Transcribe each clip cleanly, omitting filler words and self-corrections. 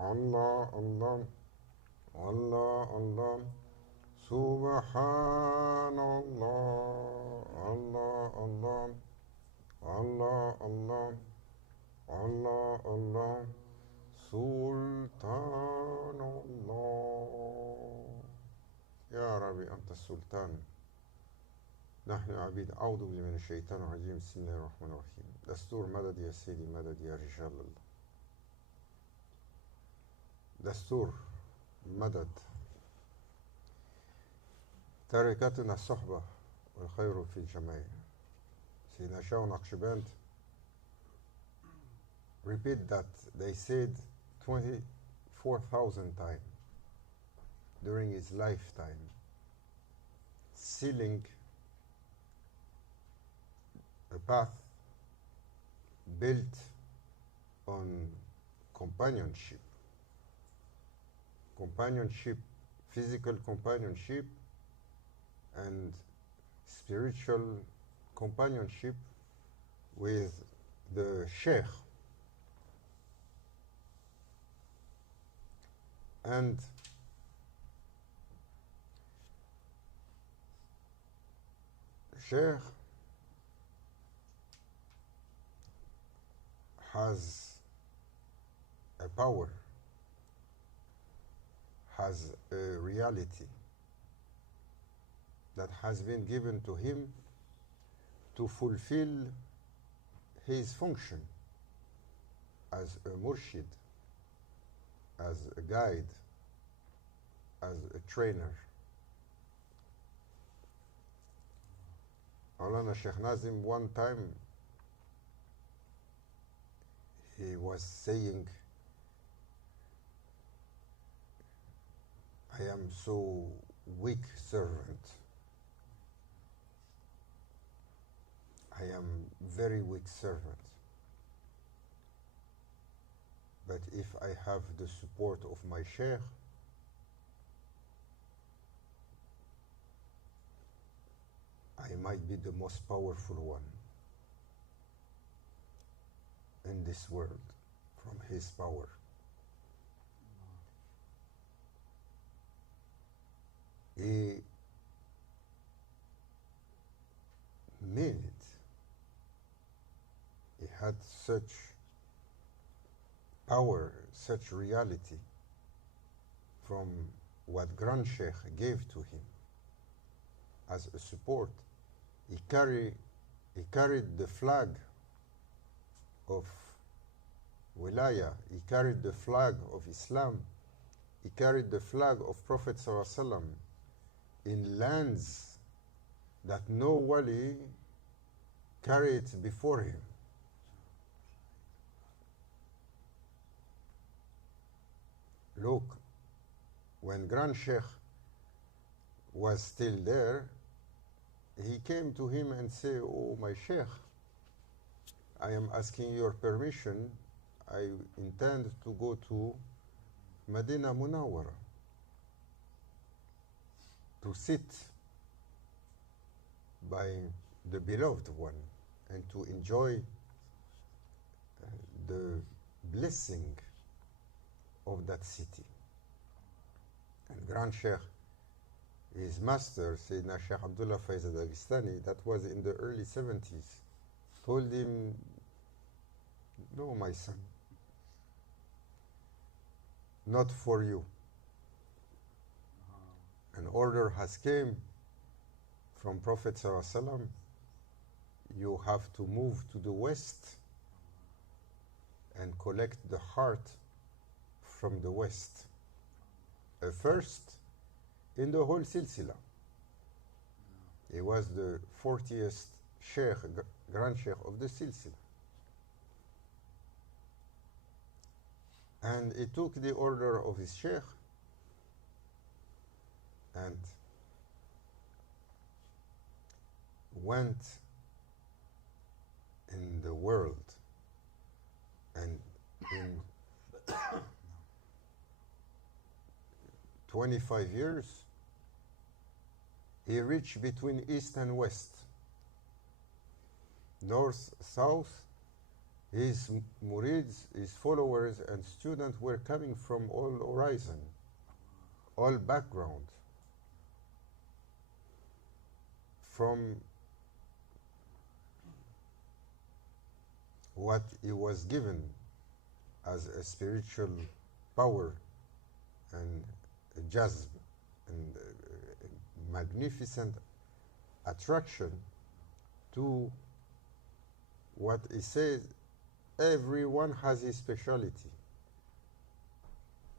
Allah, Allah, Allah, Allah. Subhanallah, Allah, Allah, Allah, Allah, Allah, Allah. Sultanallah. يا ربي أنت السلطان. نحن عبيد. أعوذ بالله من الشيطان الرجيم. بسم الله الرحمن الرحيم. دستور مدد يا سيدي، مدد يا رجال الله. دستور مدد. تركتنا الصحبة والخير في الجماعة. سيدنا شاو نقشبند. Repeat that. They said 24,000 times during his lifetime, sealing a path built on companionship. Companionship, physical companionship, and spiritual companionship with the Sheikh. And Sheikh has a power, has a reality that has been given to him to fulfill his function as a murshid, as a guide, as a trainer. Maulana Sheikh Nazim, one time he was saying, I am so weak servant. I am very weak servant. But if I have the support of my Sheikh, I might be the most powerful one in this world from his power. He meant it. He had such power, such reality from what Grand Sheikh gave to him as a support. He carried the flag of Wilaya, he carried the flag of Islam, he carried the flag of Prophet ﷺ in lands that no wali carried before him. Look, when Grand Sheikh was still there, he came to him and said, oh, my Sheikh, I am asking your permission. I intend to go to Medina Munawwara to sit by the beloved one and to enjoy the blessing of that city. And Grand Sheikh, his master, Sayyidina Sheikh Abdullah Faiz al-Dagestani, that was in the early 70s, told him, no, my son, not for you. An order has came from Prophet ﷺ, you have to move to the west and collect the heart from the west. First, in the whole silsila. He was the 40th Sheikh, Grand Sheikh of the silsila. And he took the order of his Sheikh and went in the world, and in 25 years he reached between east and west, north, south, his murids, his followers and students were coming from all horizon, all background, from what he was given as a spiritual power and a jazb and a magnificent attraction to what he says, everyone has his speciality.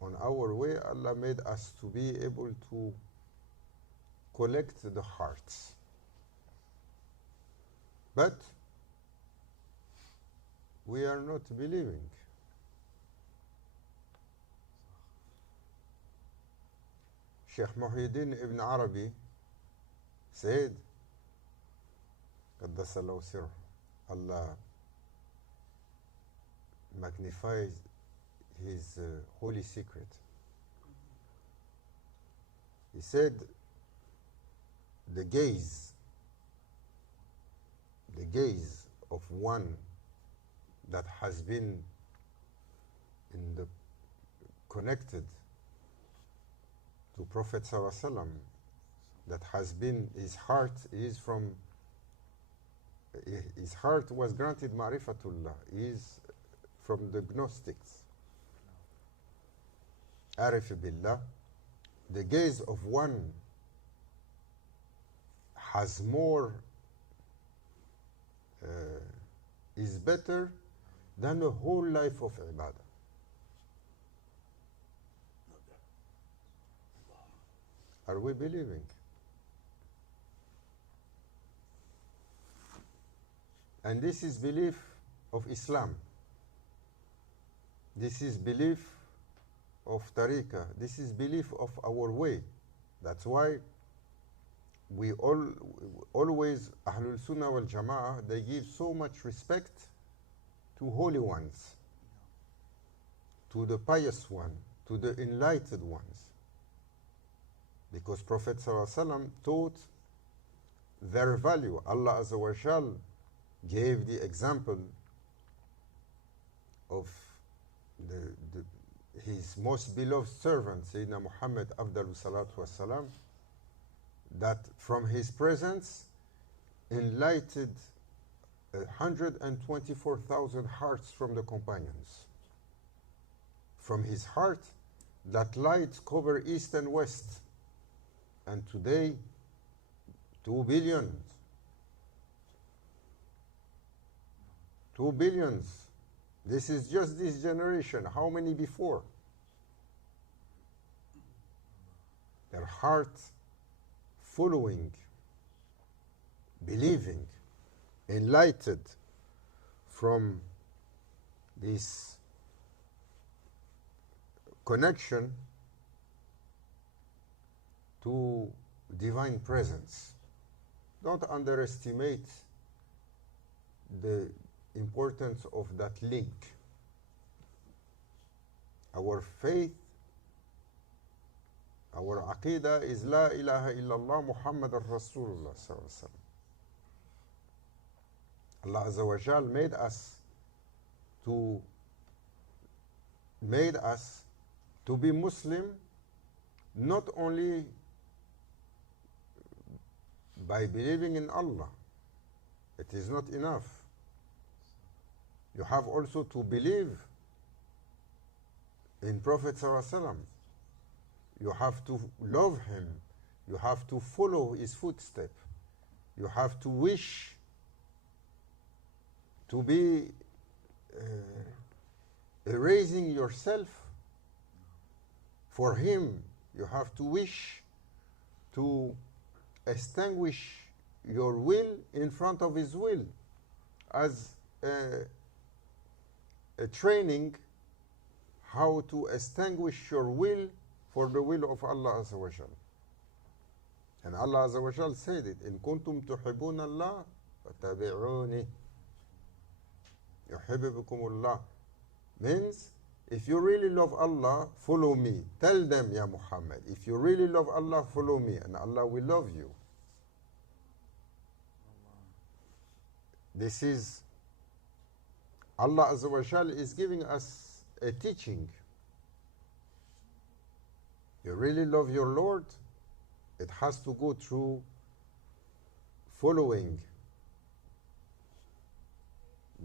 On our way, Allah made us to be able to collect the hearts. But we are not believing. Sheikh Muhyiddin ibn Arabi said, قدس الله سره, Allah magnifies his holy secret. He said, the gaze of one that has been in the connected to Prophet ﷺ, that has been, his heart was granted Ma'rifatullah, is from the Gnostics. Arif billah, the gaze of one has more, is better than the whole life of ibadah. Are we believing? And this is belief of Islam. This is belief of tariqah. This is belief of our way. That's why we always, Ahlul Sunnah wal Jama'ah, they give so much respect to holy ones, to the pious one, to the enlightened ones. Because Prophet ﷺ taught their value. Allah Azza wa Jal gave the example of his most beloved servant, Sayyidina Muhammad Afdalu Salatu Wassalam, that from his presence enlightened 124,000 hearts from the companions. From his heart, that light covered east and west. And today, 2 billion. 2 billions. This is just this generation. How many before? Their heart following, believing, enlightened from this connection to divine presence. Don't underestimate the importance of that link. Our faith, our aqidah is La ilaha illallah Muhammad Rasulullah sallallahu alaihi wasallam. Allah Azza wa Jal made us to be Muslim, not only by believing in Allah. It is not enough. You have also to believe in Prophet ﷺ. You have to love him. You have to follow his footsteps. You have to wish to be erasing yourself for him. You have to wish to extinguish your will in front of his will as a training how to extinguish your will for the will of Allah Azza wa Jal. And Allah Azza wa Jal said it, إن كنتم تحبون الله فاتبعوني يحببكم الله. Means, if you really love Allah, follow me. Tell them, Ya Muhammad, if you really love Allah, follow me, and Allah will love you. This is Allah Azza wa Jal is giving us a teaching. You really love your Lord, it has to go through following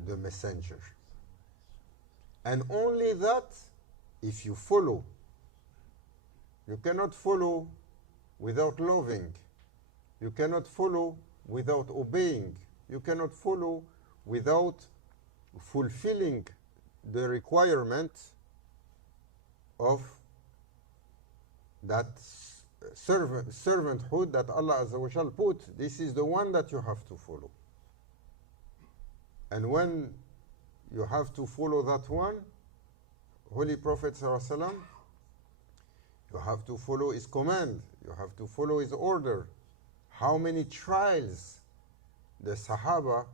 the messenger. And only that, if you follow, you cannot follow without loving. You cannot follow without obeying. You cannot follow without fulfilling the requirement of that servanthood that Allah Azza wa Jal put. This is the one that you have to follow. And when you have to follow that one, Holy Prophet Sallallahu Alaihi Wasallam, you have to follow his command. You have to follow his order. How many trials the Sahaba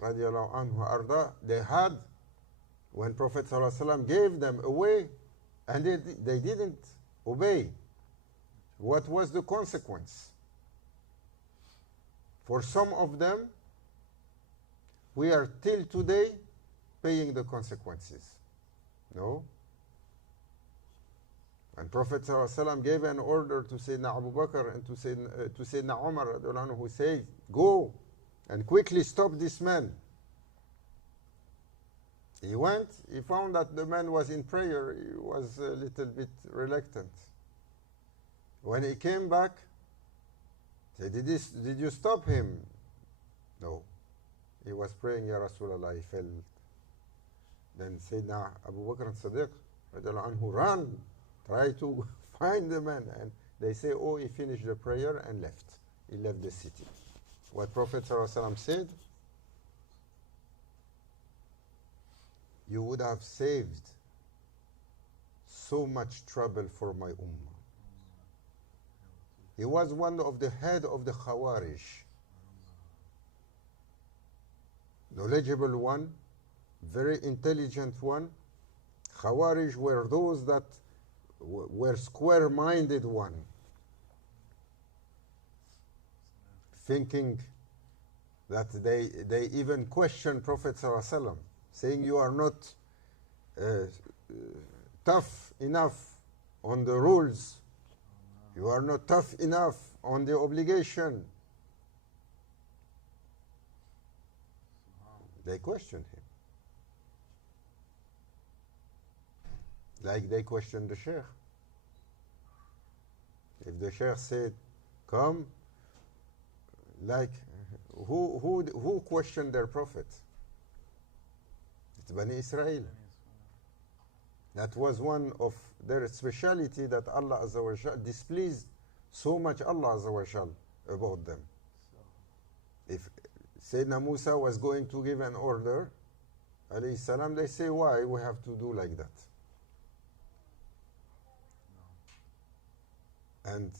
radiallahu anhu arda they had when Prophet Sallallahu Alaihi Wasallam gave them away and they didn't obey. What was the consequence? For some of them, we are till today paying the consequences. No? And Prophet ﷺ gave an order to Sayyidina Abu Bakr and to Sayyidina Umar, who said, go and quickly stop this man. He went, he found that the man was in prayer, he was a little bit reluctant. When he came back, he said, did you stop him? No. He was praying, Ya Rasulallah, he fell. Then Sayyidina Abu Bakr as-Siddiq anhu ran, tried to find the man, and they say, oh, he finished the prayer and left. He left the city. What Prophet ﷺ said, you would have saved so much trouble for my ummah. He was one of the head of the Khawarij. Knowledgeable one, very intelligent one. Khawarij were those that were square-minded one, thinking that they even questioned Prophet ﷺ, saying you are not tough enough on the rules, you are not tough enough on the obligation. They questioned him. Like they questioned the Sheikh. If the Sheikh said, come, like, who questioned their prophet? It's Bani Israel. That was one of their speciality that Allah Azza wa Jal displeased so much Allah Azza wa Jal about them. If Sayyidina Musa was going to give an order, alayhi salam, they say, why we have to do like that? And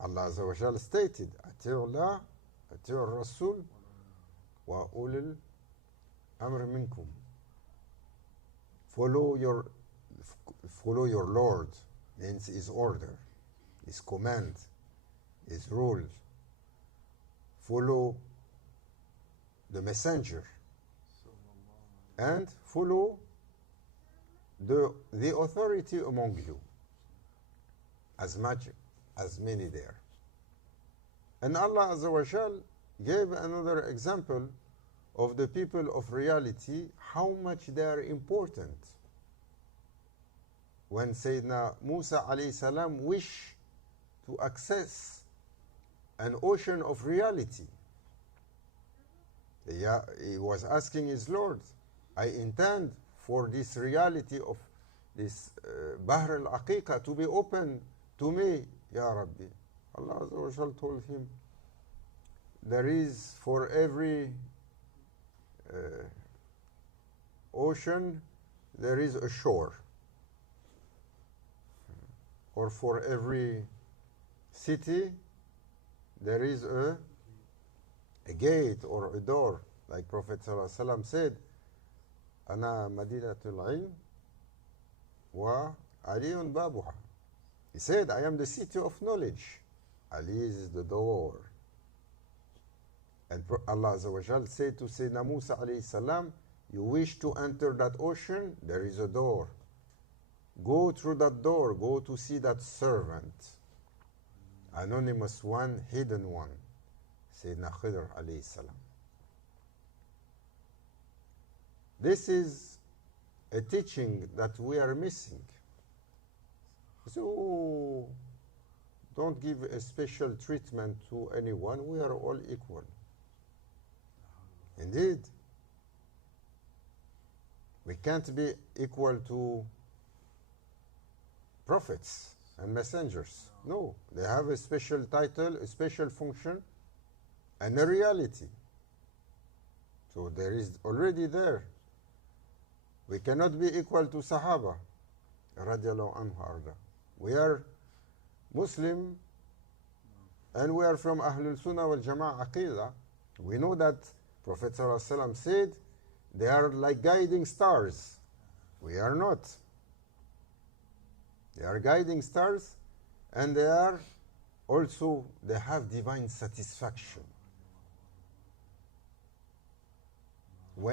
Allah Azza wa Jal stated, Ati'u Allah, Ati'u Rasul, wa ulil amr minkum. Follow your Lord, means his order, his command, his rule. Follow the messenger and follow the authority among you, as many there. And Allah Azza wa Jal gave another example of the people of reality, how much they are important. When Sayyidina Musa alayhi salam wished to access an ocean of reality, he was asking his Lord, I intend for this reality of this Bahr al-Aqiqah to be open to me, Ya Rabbi. Allah Azza wa Jal told him, there is for every ocean, there is a shore. Or for every city, there is a gate or a door. Like Prophet ﷺ said, Ana Madinatul Ilm wa Aliyun Babuha. He said, I am the city of knowledge. Ali is the door. And Allah Azza wa Jal said to Sayyidina Musa alayhi salam, You wish to enter that ocean, there is a door. Go through that door, go to see that servant. Anonymous one, hidden one. Sayyidina Khidr alayhi salam. This is a teaching that we are missing. So don't give a special treatment to anyone. We are all equal. Indeed. We can't be equal to prophets and messengers. No, they have a special title, a special function, and a reality. So there is already there. We cannot be equal to Sahaba, radiallahu anhu arda. We are Muslim, and we are from Ahlul Sunnah wal Jama'ah Aqidah. We know that Prophet ﷺ said, they are like guiding stars. We are not. They are guiding stars, and they are also, they have divine satisfaction.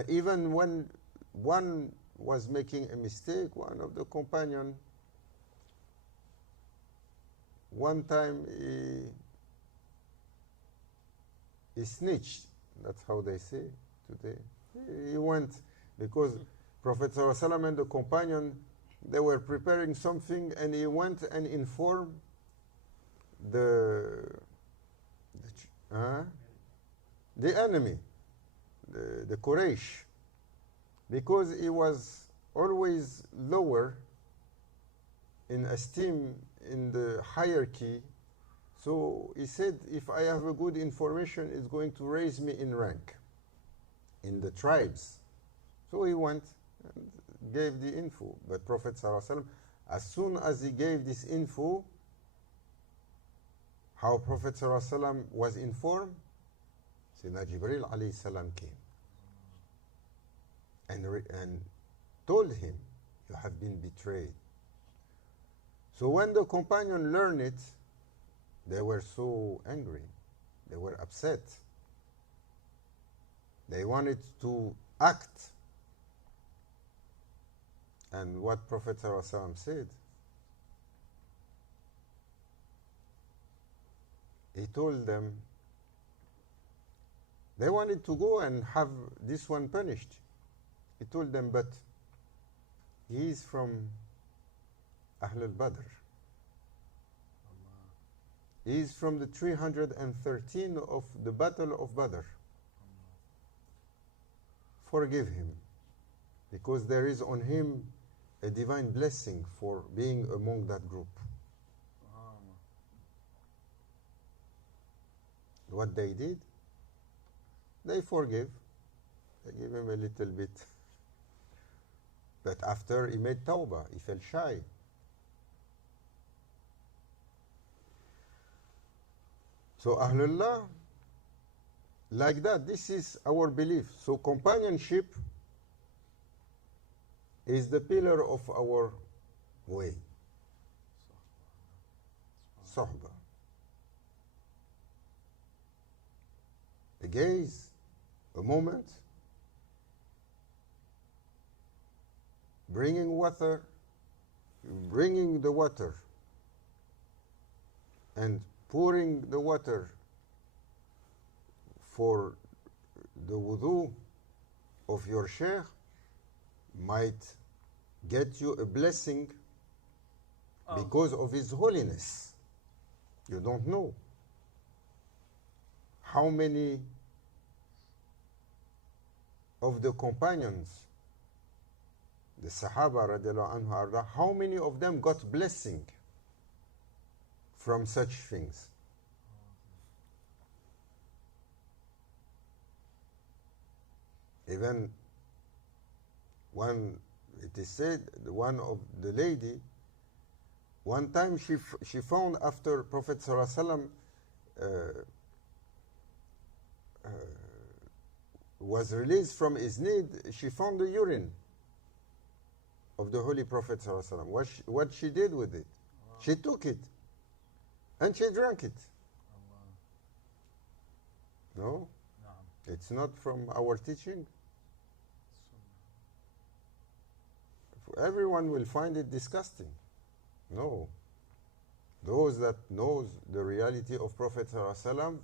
Even when one was making a mistake, one of the companions, one time he snitched. That's how they say today. He went, because Prophet ﷺ and the companion, they were preparing something, and he went and informed the enemy, the Quraysh, because he was always lower in esteem in the hierarchy. So he said, if I have a good information, it's going to raise me in rank in the tribes. So he went and gave the info. But Prophet ﷺ, as soon as he gave this info, how Prophet ﷺ was informed, Sayyidina Jibreel alayhi salam came and told him, you have been betrayed. So when the companion learned it, they were so angry. They were upset. They wanted to act. And what Prophet ﷺ said, he told them, they wanted to go and have this one punished. He told them, but he is from Ahlul Badr. He is from the 313 of the Battle of Badr. Forgive him, because there is on him a divine blessing for being among that group. What they did, they forgive. They give him a little bit. But after he made tawbah, he felt shy. So Ahlullah, like that, this is our belief. So companionship is the pillar of our way. Sohbah. A gaze, a moment, bringing the water and pouring the water for the wudu of your sheikh might get you a blessing because of his holiness. You don't know how many of the companions, the Sahaba radiallahu anhu arda, how many of them got blessing from such things? Even one, it is said, one of the lady, one time she found after Prophet ﷺ was released from his need, she found the urine of the Holy Prophet ﷺ. What she did with it? Wow. She took it and she drank it. No? It's not from our teaching. everyone will find it disgusting. No. Those that knows the reality of Prophet ﷺ,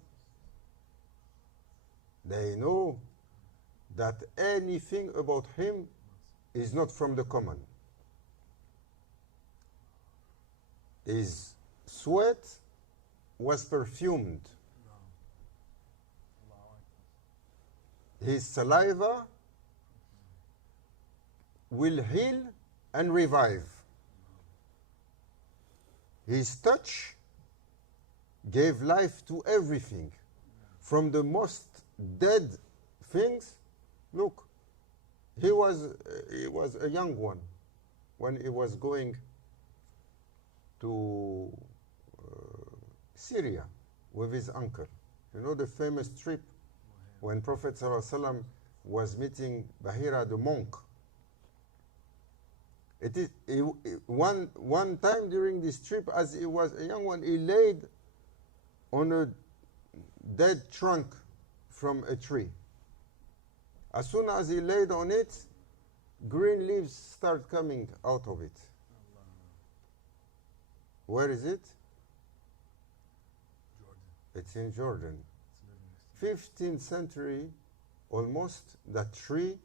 they know that anything about him is not from the common. His sweat was perfumed. His saliva will heal and revive. His touch gave life to everything. From the most dead things, look, he was a young one when he was going to Syria with his uncle. You know the famous trip when Prophet ﷺ was meeting Bahira the monk. It is one time during this trip, as he was a young one, he laid on a dead trunk from a tree. As soon as he laid on it, green leaves start coming out of it. Where is it? Jordan. It's in Jordan. 15th century, almost, that tree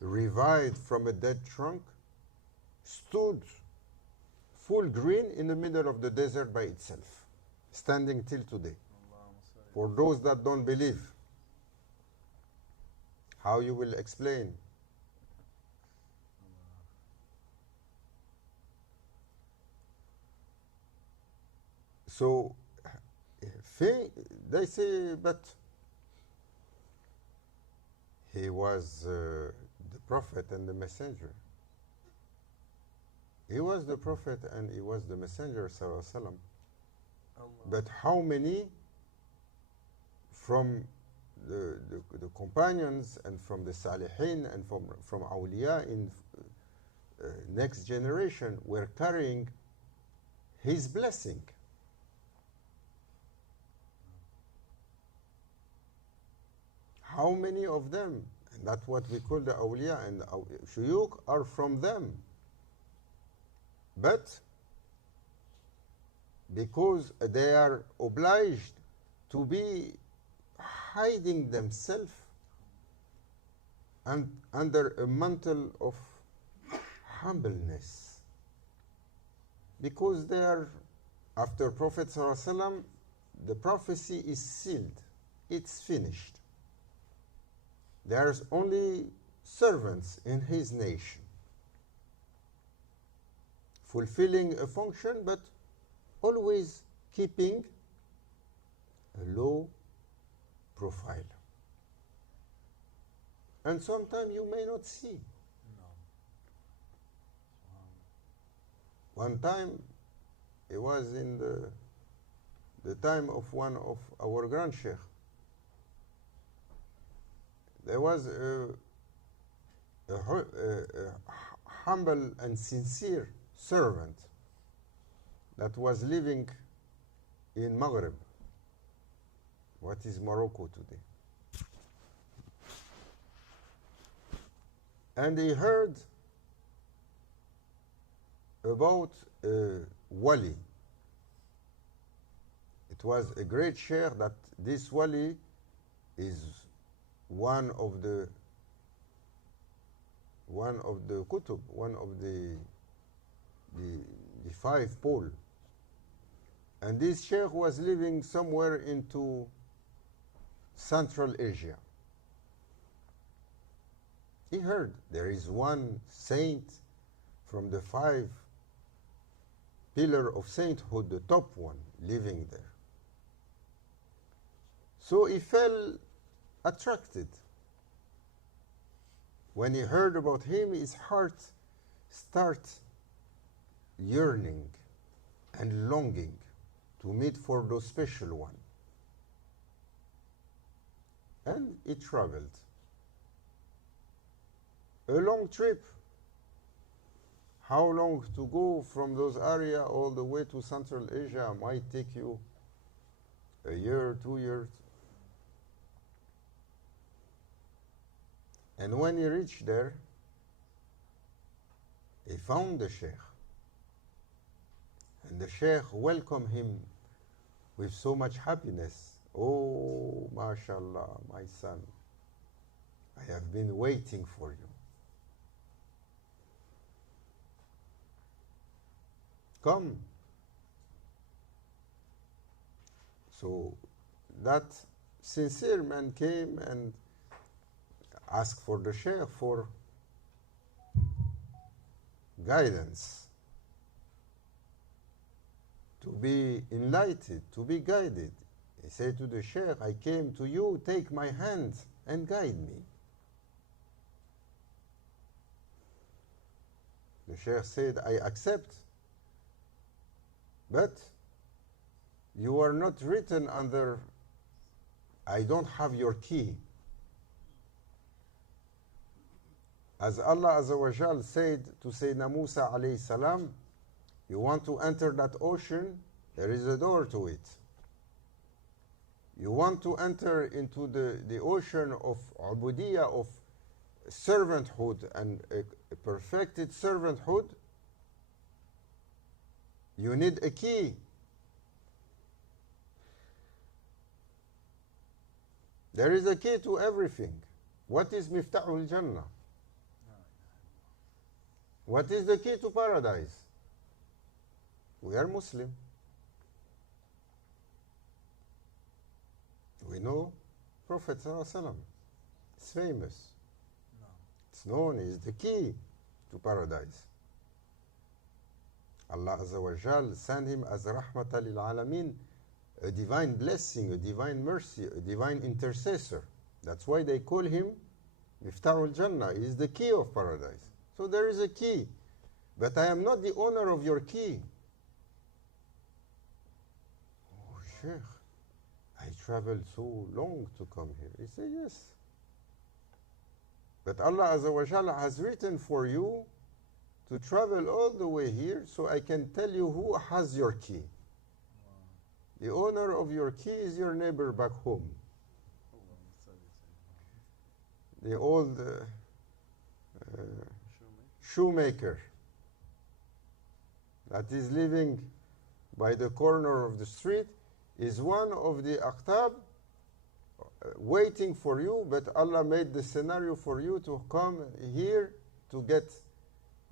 revived from a dead trunk, stood full green in the middle of the desert by itself, standing till today. For those that don't believe, how you will explain? So, they say, but he was the prophet and the messenger. He was the prophet and he was the messenger, sallallahu alaihi wasallam. But how many from the companions and from the salihin and from awliya in next generation were carrying his blessing? How many of them? And that's what we call the awliya, and the shuyukh are from them. But because they are obliged to be hiding themselves and under a mantle of humbleness, because they are, after Prophet ﷺ, the prophecy is sealed, it's finished. There's only servants in his nation, fulfilling a function, but always keeping a low profile. And sometimes you may not see. No. One time, it was in the time of one of our grand sheikh. There was a humble and sincere servant that was living in Maghreb. What is Morocco today? And he heard about a wali. It was a great sheikh that this wali is one of the kutub, one of the five pole. And this sheikh was living somewhere into Central Asia. He heard there is one saint from the five pillar of sainthood, the top one, living there. So he felt attracted. When he heard about him, his heart started yearning and longing to meet for those special one. And he traveled. A long trip. How long to go from those areas all the way to Central Asia might take you a year, 2 years. And when he reached there, He found the Sheikh. And the Sheikh welcomed him with so much happiness. Oh, mashallah, my son, I have been waiting for you. Come. So that sincere man came and asked for the Sheikh for guidance, to be enlightened, to be guided. He said to the Sheikh, I came to you, take my hand and guide me. The Sheikh said, I accept, but you are not written under, I don't have your key. As Allah Azza wa Jal said to Sayyidina Musa alayhi salam, you want to enter that ocean, there is a door to it. You want to enter into the ocean of ubudiyah, of servanthood and a perfected servanthood, you need a key. There is a key to everything. What is Miftahul Jannah? What is the key to paradise? We are Muslim. We know Prophet ﷺ. It's famous. No. It's known as the key to paradise. Allah Azza wa Jal sent him as rahmatan lil alamin, a divine blessing, a divine mercy, a divine intercessor. That's why they call him Miftahul Jannah. He is the key of paradise. So there is a key. But I am not the owner of your key. Oh, Sheikh, I traveled so long to come here. He said, yes. But Allah Azza wa Jalla has written for you to travel all the way here so I can tell you who has your key. Wow. The owner of your key is your neighbor back home. The old shoemaker that is living by the corner of the street is one of the aqtab waiting for you, but Allah made the scenario for you to come here to get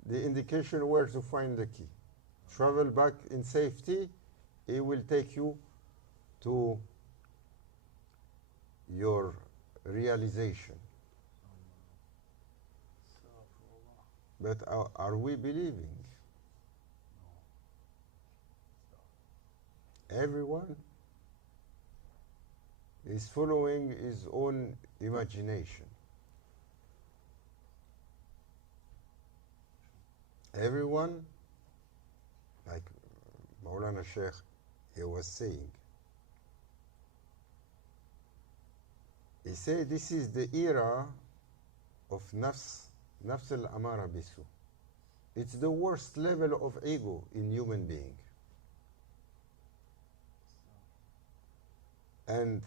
the indication where to find the key. Travel back in safety. He will take you to your realization. But are we believing? Everyone is following his own imagination. Everyone, like Maulana Sheikh, he was saying, he said this is the era of nafs al-amara bisu. It's the worst level of ego in human being. And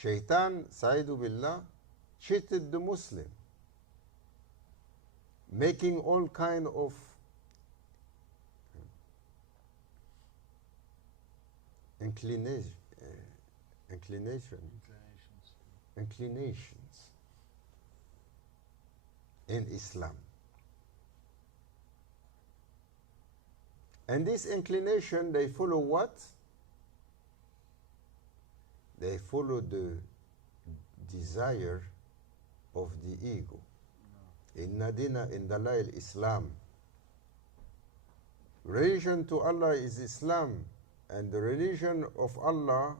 Shaitan, Saidu Billah, cheated the Muslim, making all kind of inclinations in Islam. And this inclination, they follow what? They follow the desire of the ego. Inna dina indallah al-Islam. Religion to Allah is Islam, and the religion of Allah,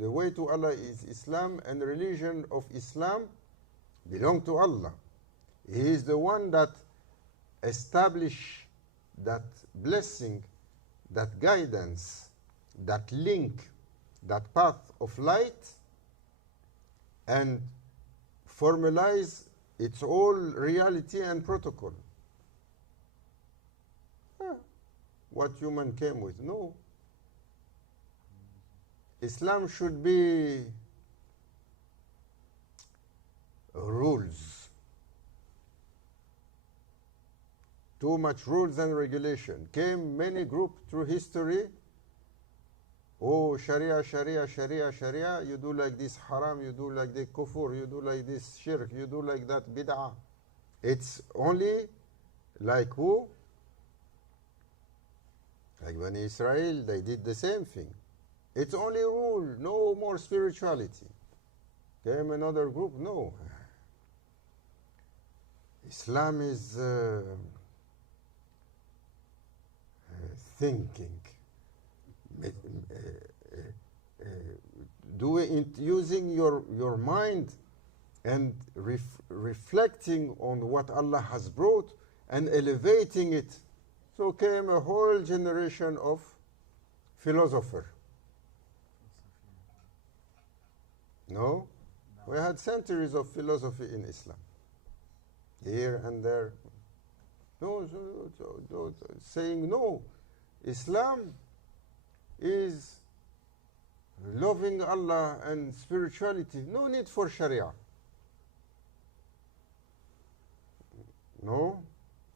the way to Allah is Islam, and the religion of Islam belong to Allah. He is the one that established that blessing, that guidance, that link, that path of light, and formalize its whole reality and protocol. What human came with? No. Islam should be rules. too much rules and regulation. Came many groups through history. Oh, Sharia, Sharia, Sharia, Sharia. You do like this haram, you do like the kufur, you do like this shirk, you do like that bid'ah. It's only like who? Like Bani Israel, they did the same thing. It's only rule, no more spirituality. Came another group, no. Islam is thinking, using your mind and reflecting on what Allah has brought and elevating it. So came a whole generation of philosophers. No? We had centuries of philosophy in Islam. Here and there. No, saying no. Islam is loving Allah and spirituality. No need for Sharia. No?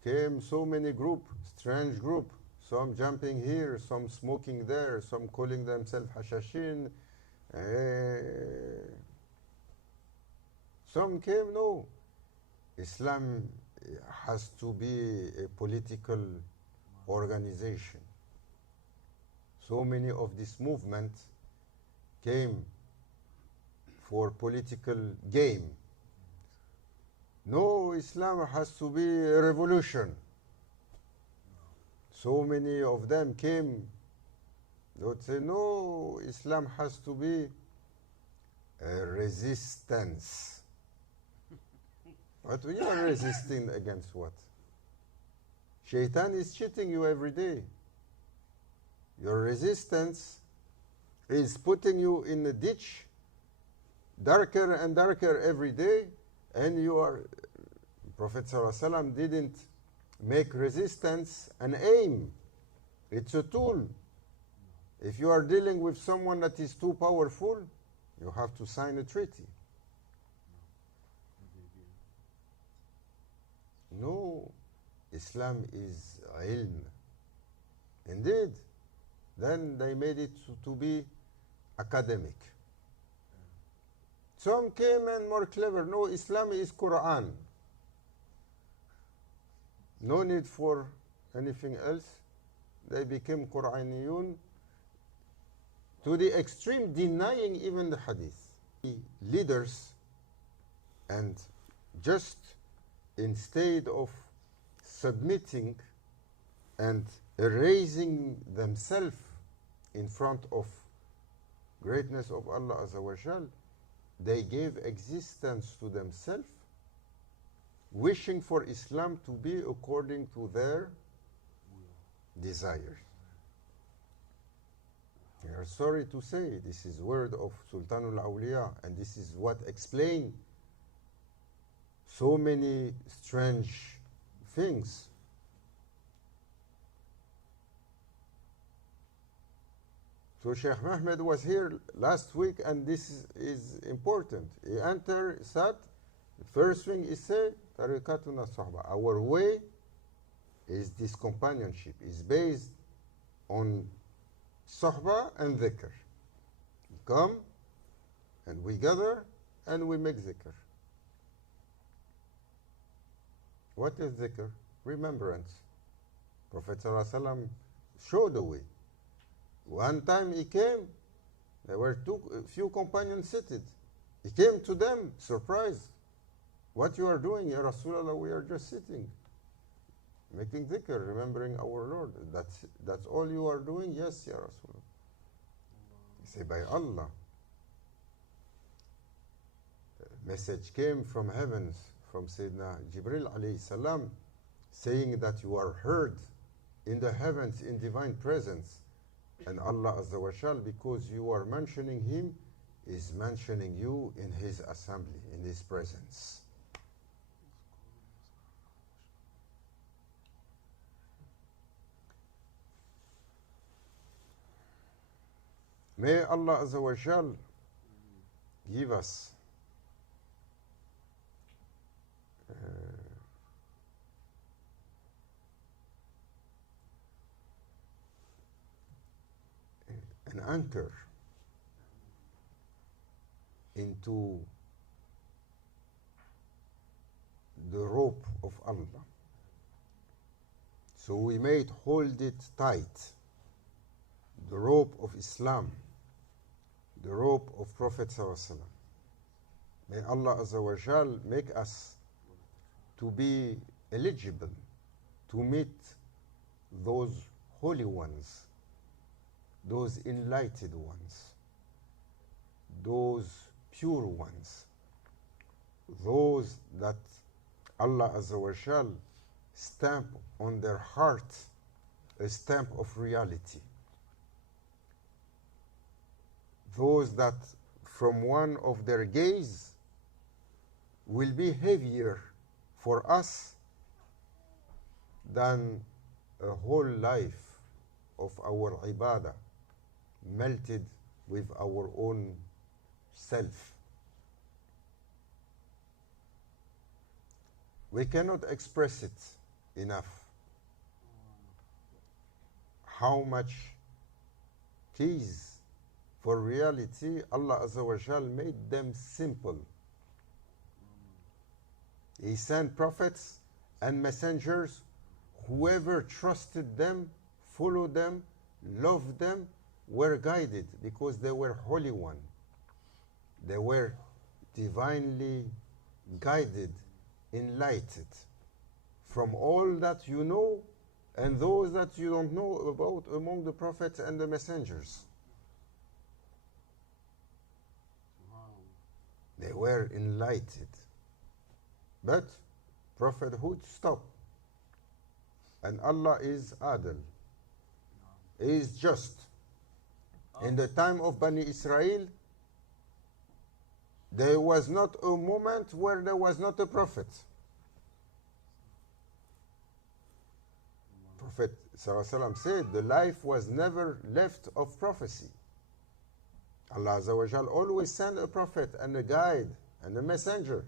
Came so many groups, strange group. Some jumping here, some smoking there, some calling themselves hashashin. Some came, no. Islam has to be a political organization. So many of this movement came for political game. No, Islam has to be a revolution. So many of them came. They would say, no, Islam has to be a resistance. But we are resisting against what? Shaitan is cheating you every day. Your resistance is putting you in a ditch, darker and darker every day, and you are, Prophet ﷺ didn't make resistance an aim. It's a tool. If you are dealing with someone that is too powerful, you have to sign a treaty. No, Islam is ilm. Indeed. Then they made it to be academic. Some came and more clever. No, Islam is Quran. No need for anything else. They became Quraniyun to the extreme, denying even the hadith. Leaders, and just instead of submitting and erasing themselves in front of greatness of Allah Azza wa Jal, they gave existence to themselves, wishing for Islam to be according to their desires. We are sorry to say, this is word of Sultanul Awliya, and this is what explains so many strange things. So Sheikh Mohammed was here last week, and this is important. He entered, sat, the first thing he said, Tariqatuna Sahba. Our way is this companionship, is based on Sahba and Dhikr. We come, and we gather, and we make Dhikr. What is Dhikr? Remembrance. Prophet ﷺ showed the way. One time he came, there were few companions seated. He came to them, surprised. What you are doing, Ya Rasulullah? We are just sitting, making dhikr, remembering our Lord. That's all you are doing? Yes, Ya Rasulullah. He said, by Allah. A message came from heavens, from Sayyidina Jibril alayhi salam, saying that you are heard in the heavens in divine presence. And Allah Azza wa Jal, because you are mentioning Him, is mentioning you in His assembly, in His presence. May Allah Azza wa Jal give us an anchor into the rope of Allah. So we might hold it tight, the rope of Islam, the rope of Prophet ﷺ. May Allah Azza wa Jal make us to be eligible to meet those holy ones, those enlightened ones, those pure ones, those that Allah Azza wa Jal stamp on their heart a stamp of reality. Those that from one of their gaze will be heavier for us than a whole life of our ibadah melted with our own self. We cannot express it enough how much keys for reality Allah Azza wa Jal made them simple. He sent prophets and messengers. Whoever trusted them, followed them, loved them, were guided because they were holy one. They were divinely guided, enlightened from all that you know and those that you don't know about among the prophets and the messengers. They were enlightened. But prophethood stopped. And Allah is Adil. He is just. In the time of Bani Israel, there was not a moment where there was not a prophet. Prophet ﷺ said, the life was never left of prophecy. Allah Azza wa Jal always sent a prophet and a guide and a messenger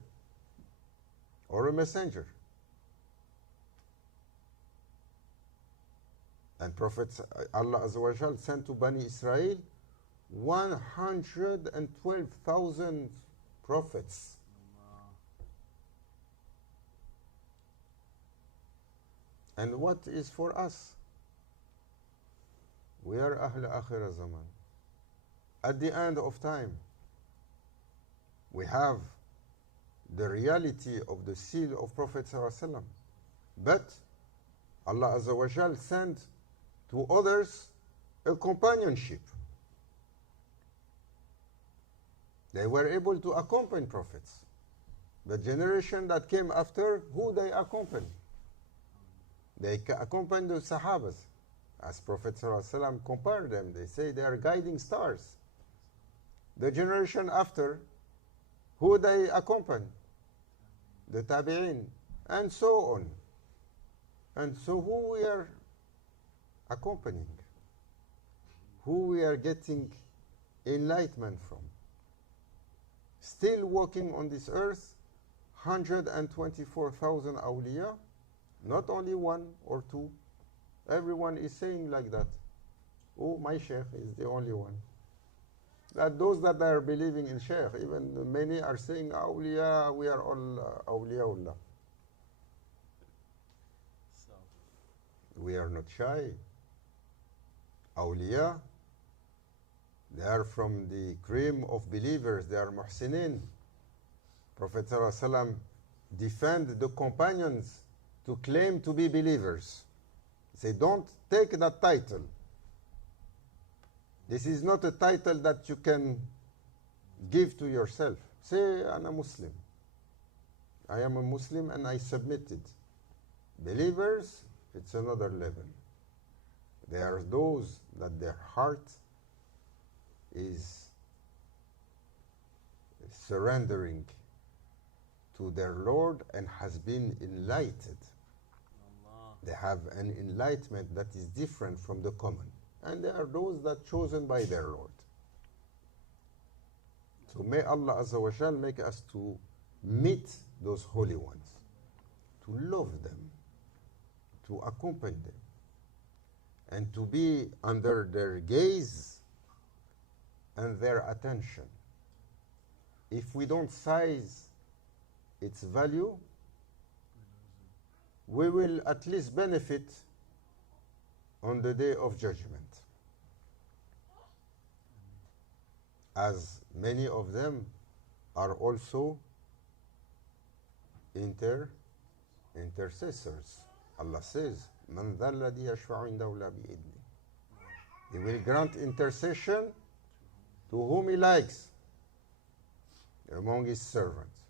or a messenger. And Prophet Allah Azza wa Jal sent to Bani Israel 112,000 prophets. And what is for us? We are Ahl Akhir Zaman. At the end of time, we have the reality of the seal of Prophet ﷺ. But Allah Azza wa Jal sent to others a companionship. They were able to accompany prophets. The generation that came after, who they accompanied? They accompanied the Sahabas. As Prophet ﷺ compared them, they say they are guiding stars. The generation after, who they accompany? The Tabi'in, and so on. And so who we are accompanying? Who we are getting enlightenment from? Still walking on this earth, 124,000 awliya, not only one or two. Everyone is saying like that. Oh, my sheikh is the only one. That those that are believing in sheikh, even many are saying, awliya, we are all awliyaullah. So. We are not shy. Awliya, they are from the cream of believers, they are muhsinin. Prophet ﷺ defend the companions to claim to be believers. Say, don't take that title. This is not a title that you can give to yourself. Say, I'm a Muslim. I am a Muslim and I submitted. Believers, it's another level. There are those that their heart is surrendering to their Lord and has been enlightened. They have an enlightenment that is different from the common. And there are those that are chosen by their Lord. So may Allah Azza wa Jal make us to meet those holy ones, to love them, to accompany them, and to be under their gaze and their attention. If we don't size its value, we will at least benefit on the day of judgment, as many of them are also intercessors. Allah says, "Man dha alladhi yashfa'u indahu illa bi'idhnih." He will grant intercession to whom He likes among His servants.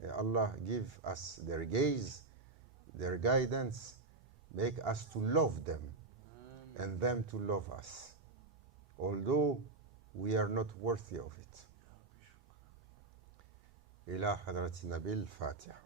May Allah give us their gaze, their guidance, make us to love them and them to love us, although we are not worthy of it. إلى حضرة النبي الفاتحة.